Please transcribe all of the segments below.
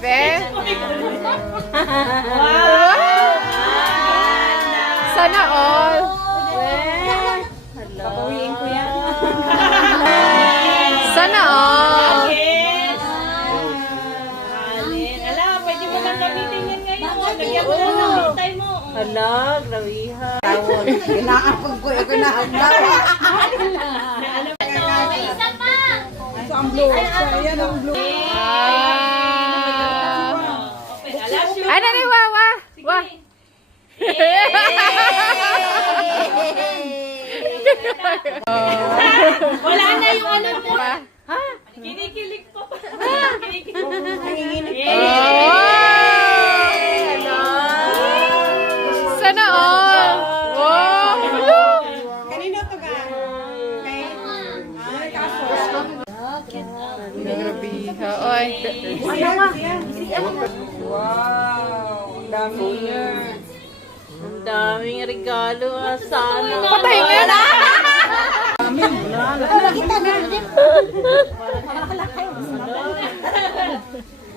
Bebe. Wow! Sana all. Papawiin ko yan. Sana all. Ala, pwede mo lang gamitin yan ngayon. Lagyan mo lang ng bitay mo. Hala, grawiha. Kinaapag ko, ako na hagdawa. Ito ang blue. Ayan ang blue. Ano rin, Wawa? Wah. Wala na yung ano mo. Ha? Kinikilig pa pa. Sana all. Wow. Kanino to ga? Kay... Ay, kaso. Grabe. Oy. Wow, ang dami niya. Ang daming regalo. Sana. Patay nga na.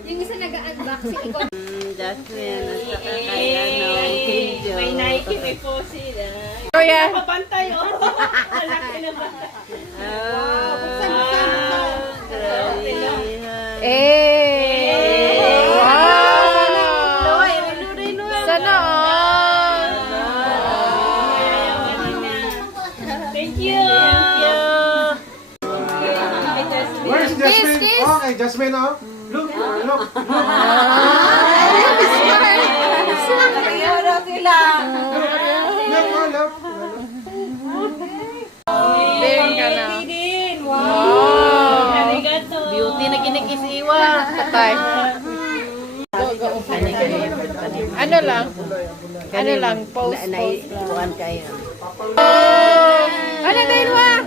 Yung isa nag-unboxing, ikaw. Jasmine, at saka kay ano, Kinjo. May Nike, may fossil. Kuya. Kapantay, oh. Malaki na ba? Wow. Sana all. Thank you. Where's Jasmine? Kiss. Okay, Jasmine, oh. Look, look. Kaya daw sila. Look, oh, look. Din ka na. Din, wow. Wow. Arigato. Beauty na kinikisiwa. Patay. Ano lang? Ano lang? Post, post lang. Bukan kayo. Oh! Ano din wa?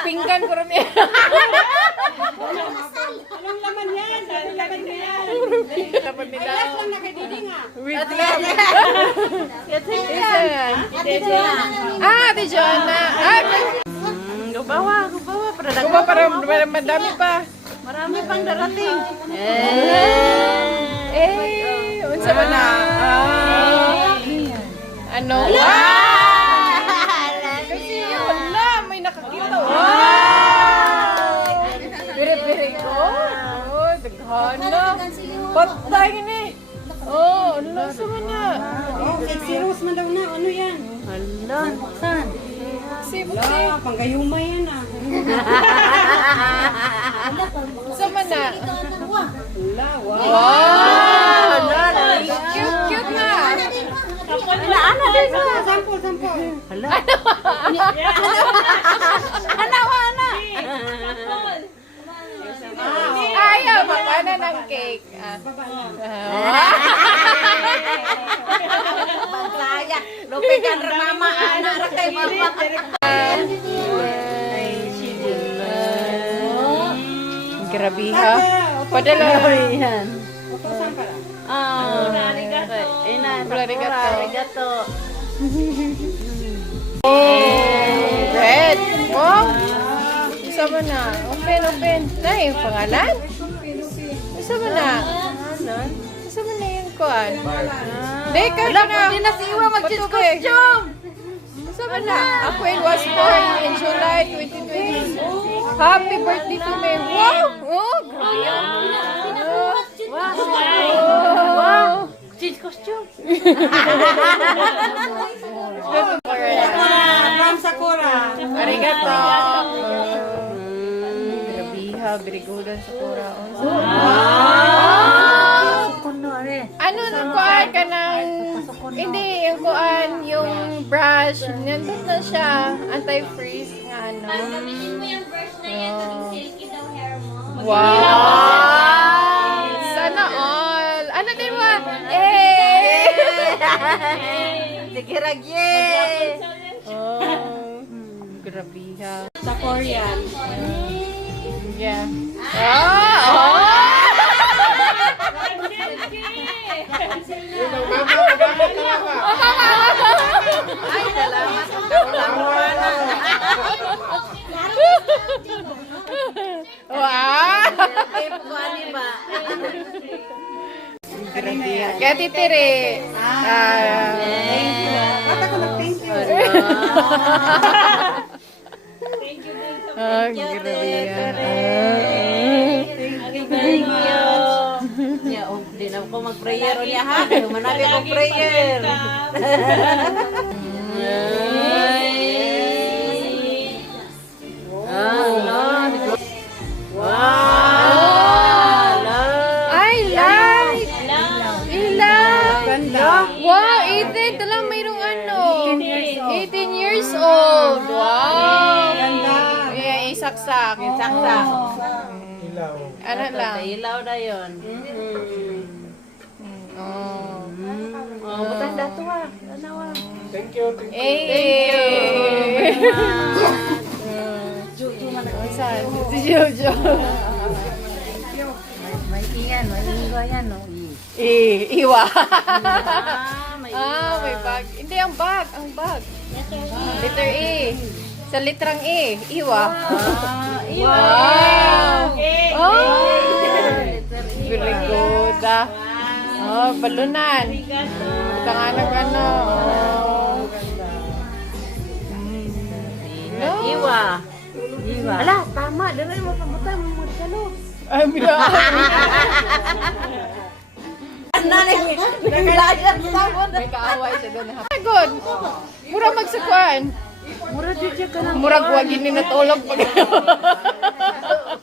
Pinggan ko rin yan. Anong laman yan? Anong laman yan? Dapat nila. Yes lang nakadiding ah. Wait lang. Isa yan. Ate Joanna. Gubawa. Kuba para madami pa. Marami pang darating. Unsa ba na? Ano? Kasi wala, may nakakita. Piri-piri ko. Oh, daghana. Patay ni. Oh, ano sa na? Oh, cake zeros man daw na. Ano yan? Hala, saan? Wala, panggayuma yan ah. Sama na. Wala, wow. Wow! Cute na. Ano din mo? Sample, sample. Ayaw, baka na ng cake. Bansaya. Lupikan mama, anak ra kay mama. Grabe ha. Padala. Yan. Utosan ka lang. Arigato. Arigato. Red. Wow. Isa ba na? Open. Na yung pangalan? Isa ba na? Isa ba na yung kuan? Hindi, ka na. Hindi na si Iwa mag-costume. Isa ba na? Ako was born in July 2020. Happy birthday to me. Wow! Oh, grabe. Wow! Change costume. From Sakura. Arigato. Grabiha, birigudan sa kuraon. Ano na kuan ka ng... Hindi, yung kuan, yung brush, nandun na siya. Anti-freeze nga, ano. Gamitin mo yung brush na yan, maging silky daw hair mo. Wow! Sana all. Ano din mo? Sige, ragye. Oh, grabiha. Sa Korean. Yeah. Oh! Ay, salamat. Ang Kaya titiri. Ata ko nag-thank you. Thank you. Ya, di na ako mag-prayer o niya ha. Humanabi ako prayer. Ay, light! Ilaw! Wow, Ethan, talang mayroong ano. 18 years old. Wow! Yeah, isaksak. Saksak. Ilaw. Ano lang? Ilaw na yun. Oh. Oh, butan dato ah. Ano ah. Thank you. Eh! Saan? Si Jojo. May iyan, no? Iwa. May May bag. Hindi, ang bag. Ang bag. Letter E. Sa litrang E. Iwa. Wow! Oh! Very good. Oh, balunan. Tanganag ano. Iwa. Ala, tama. Dala mo pamutan mo kalo. Ay, mira. May kaaway siya doon. Good. Mura magsakuan. Mura jud ka na. Murag wagin ni natulog pag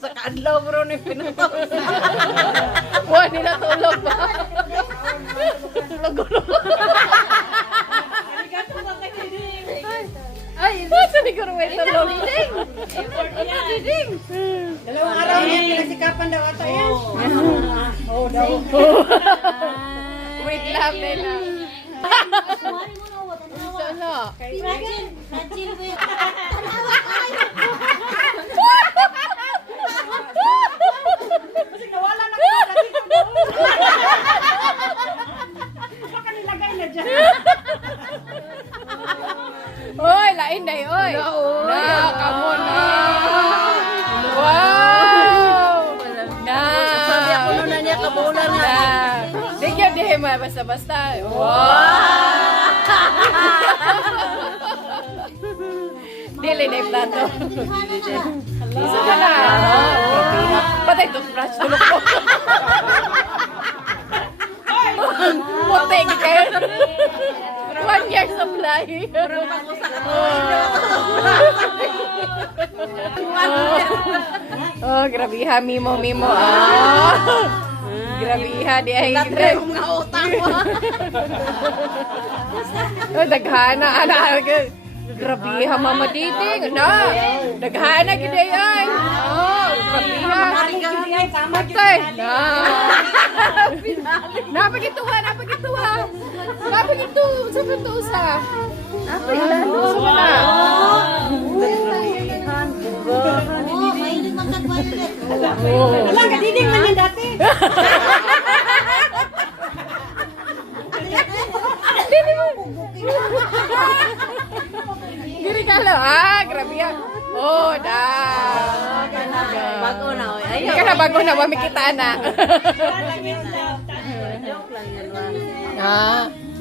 Sa kadlaw bro ni pinatol. wa ni natulog ba. Laguro. Ay, basta ni ko may tulog. Dalawang araw niya pinagsikapan daw ata yan. Wait lang, Bella. Ano? Kasi nawala na ko dito. Baka nilagay na dyan. Oy, lain day, oy. Na, kamo na. Wow! Na. Sabi ako nun na niya kabulan na. Na. Di kaya di basta-basta. Wow! Dili na yung plato. Isa ka na. Patay toothbrush. Tulog ko. Puti kayo. 1 year supply. Oh, grabiha mimo. Grabiha di ay. Mga utang mo. Oh, daghana ana. Grabiha mama diting na. Daghana gid ay. Oh, grabiha. Patay. Na. Napagituwa. Napagito. Sa patusa. Napagito. Walang kadiding man yan dati. Diri ka lang. Grabe yan. Oh, da. Bago na oy. Hindi ka na bago na, mamikita na.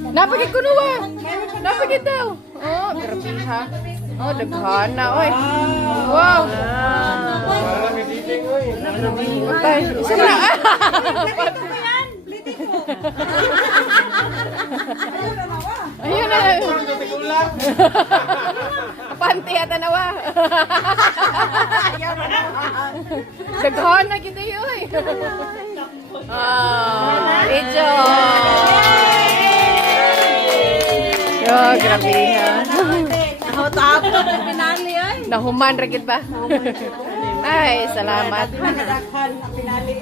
Napagit ko nuwa. Napagit daw. Oh, grabe ha. Oh, daghana, oy. Wow. Para may titing, oy. Patay. Isa mo na. Ayun na. Panty ata nawa. Daghana kita yoy. Ijo. Yo, grabe ha. Tapos pinali ay. Nahuman ra gid ba? Ay, salamat. Pinali.